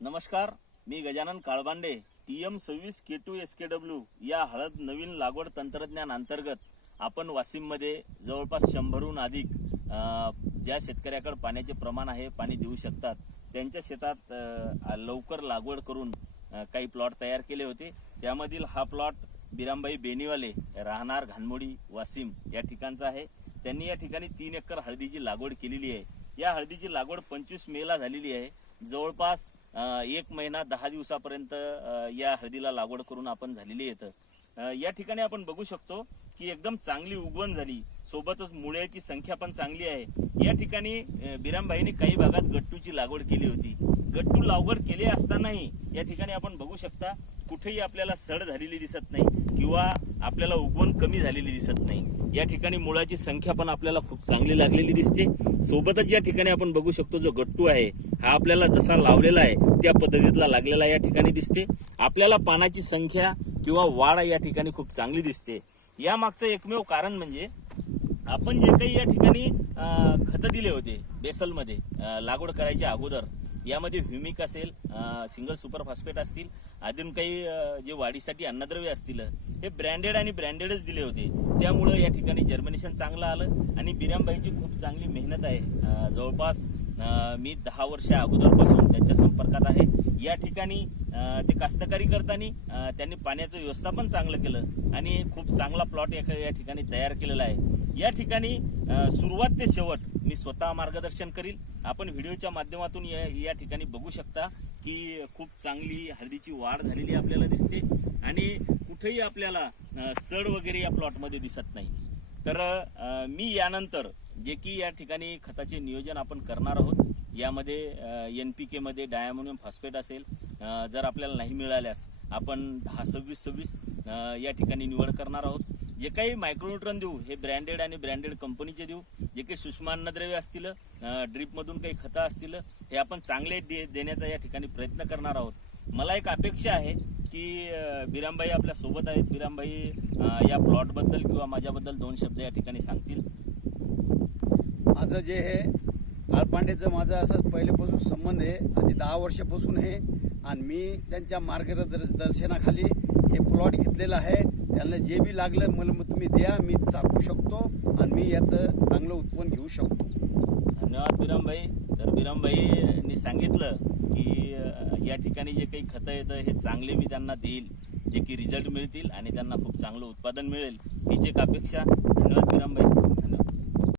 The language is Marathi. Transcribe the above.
नमस्कार, मी Gajanan Kalbande. TM26 K2 SKW या हळद नवीन लागवड तंत्रज्ञान अंतर्गत आपण वाशिममध्ये जवळपास 100हून अधिक ज्या शेतकऱ्याकडे पाण्याचे प्रमाण आहे, पाणी देऊ शकतात, त्यांच्या शेतात लवकर लागवड करून काही प्लॉट तयार केले होते. त्यामधील हा प्लॉट बिरामबाई बेनीवाले राहणार घानमोडी वाशिम या ठिकाणचा आहे. त्यांनी या ठिकाणी 3 एकर हळदीची लागवड केलेली आहे. या हळदीची लागवड 25 मेला झालेली आहे. जवळपास 1 महिना 10 दिवसापर्यंत या हळदीला लागवड करून आपण झालेली आहे. या ठिकाणी आपण बघू शकतो की एकदम चांगली उगवण झाली, सोबतच मुळ्याची संख्या पण चांगली आहे. या ठिकाणी बिरामबाईंनी काही भागात गट्टूची लागवड केली होती. गट्टू लागवड केली असतानाही या ठिकाणी आपण बघू शकता कुठेही आपल्याला सड झालेली दिसत नाही किंवा आपल्याला उगवण कमी झालेली दिसत नाही. या ठिकाणी मुळाची संख्या पण आपल्याला खूप चांगली लागलेली दिसते. सोबतच या ठिकाणी आपण बघू शकतो जो गट्टू आहे हा आपल्याला जसा लावलेला आहे त्या पद्धतीतला लागलेला या ठिकाणी दिसते. आपल्याला पानाची संख्या किंवा वाढ या ठिकाणी खूप चांगली दिसते. या मागचं एकमेव कारण म्हणजे आपण जे काही या ठिकाणी खतं दिले होते बेसलमध्ये लागवड करायच्या अगोदर, यामध्ये ह्युमिक असेल, सिंगल सुपर फॉस्फेट असतील, अजून काही जे वाढीसाठी अन्नद्रव्य असतील, हे ब्रँडेड आणि ब्रँडेडच दिले होते. त्यामुळे या ठिकाणी जर्मिनेशन चांगलं आलं आणि बिरामबाईची खूप चांगली मेहनत आहे. जवळपास मी 10 वर्ष अगोदरपासून त्यांच्या संपर्कात आहे. या ठिकाणी ते कास्तकारी करताना त्यांनी पाण्याचं व्यवस्थापन चांगलं केलं आणि खूप चांगला प्लॉट या ठिकाणी तयार केलेला आहे. या ठिकाणी सुरुवात ते शेवट मी स्वतः मार्गदर्शन करील. आपण व्हिडिओच्या माध्यमातून या ठिकाणी बघू शकता की खूप चांगली हळदीची वाढ झालेली आपल्याला दिसते आणि कुठेही आपल्याला सड वगैरे या प्लॉटमध्ये दिसत नाही. तर मी यानंतर जे की या ठिकाणी खताचे नियोजन आपण करणार आहोत, यामध्ये NPK मध्ये डायमोनियम फॉस्फेट असेल, जर आपल्याला नाही मिळाल्यास आपण 10-26-26 या ठिकाणी निवड करणार आहोत. जे काही मायक्रोन्यूट्रन देऊ हे ब्रँडेड आणि ब्रँडेड कंपनीचे देऊ. जे काही सूक्ष्म अन्नद्रव्य असतील, ड्रीपमधून काही खतं असतील, हे आपण चांगले देण्याचा या ठिकाणी प्रयत्न करणार आहोत. मला एक अपेक्षा आहे की बिरामबाई आपल्या सोबत आहेत. बिरामबाई या प्लॉटबद्दल किंवा माझ्याबद्दल 2 शब्द या ठिकाणी सांगतील. माझं जे हे काळपांडेचं माझं असं पहिलेपासून संबंध आहे, आधी 10 वर्षापासून आहे आणि मी त्यांच्या मार्गदर्शनाखाली हे प्लॉट घेतलेलं आहे. त्यांना जे बी लागलं मला तुम्ही द्या, मी टाकू शकतो आणि मी याचं चांगलं उत्पन्न घेऊ शकतो. धन्यवाद बिरामबाई. तर बिरामबाईंनी सांगितलं की या ठिकाणी जे काही खतं येतं हे चांगले मी त्यांना देईल, जे की रिझल्ट मिळतील आणि त्यांना खूप चांगलं उत्पादन मिळेल, हीच एक अपेक्षा. धन्यवाद बिरामबाई.